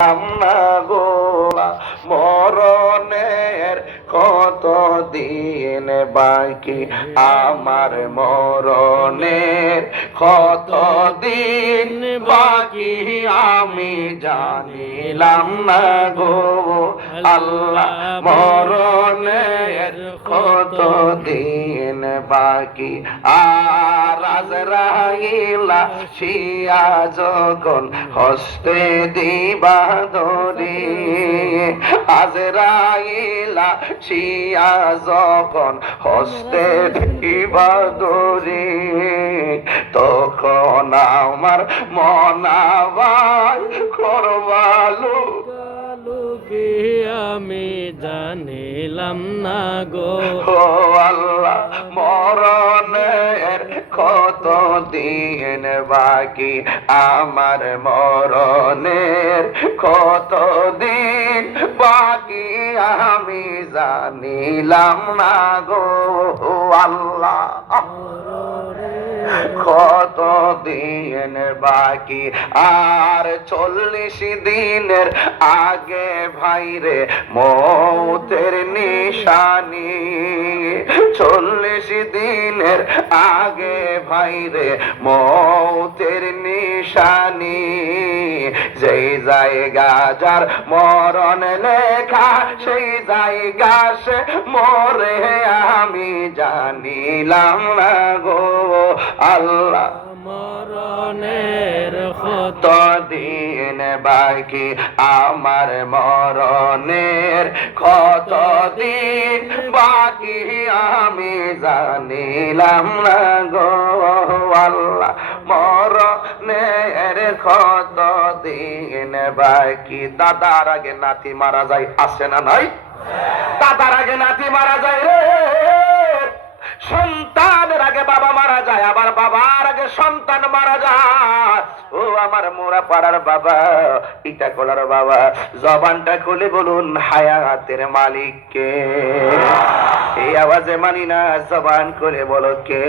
আমরা গোলা মরণের কত দিন বাকি, আমার মরণের কত দিন বাকি আমি জানিলাম না গো আল্লাহ, মরণের কত দিন বাকি। আর আজরাইলা শিয়া যখন হস্তে দিবা ধরি, আজরাইলা শিয়া যখন হস্তে দিবা ধরি, তখন আমার মনাবাই করবালু আমি জানিলাম না গো আল্লাহ, মরণের কত দিন বাকি, আমার মরণের কত দিন বাকি আমি জানিলাম না গো আল্লাহ, কত দিন বাকি। আর 40 দিনের আগে ভাইরে মৌতের নিশানি, 40 দিনের আগে ভাইরে মৌতের নিশানি, যেই জায়গা যার মরণ লেখা সেই জায়গা সে মরে আমি জানিলাম না গো আল্লাহ, মরণের কত দিন বাকি, আমার মরণের কত দিন বাকি আমি জানিলাম না গো আল্লাহ, মরণের কত দিন বাকি। দাদার আগে নাতি মারা যায়, আছে না নাই? দাদার আগে নাতি মারা যায় রে, সন্তানের আগে বাবা মারা যায়, আবার বাবার আগে সন্তান মারা যায়। ও আমার মোরা পাড়ার বাবা, ইটা কলার বাবা, জবানটা খুলে বলুন হায়াতের মালিক কে? এই আওয়াজে মানি না, জবান করে বলো কে?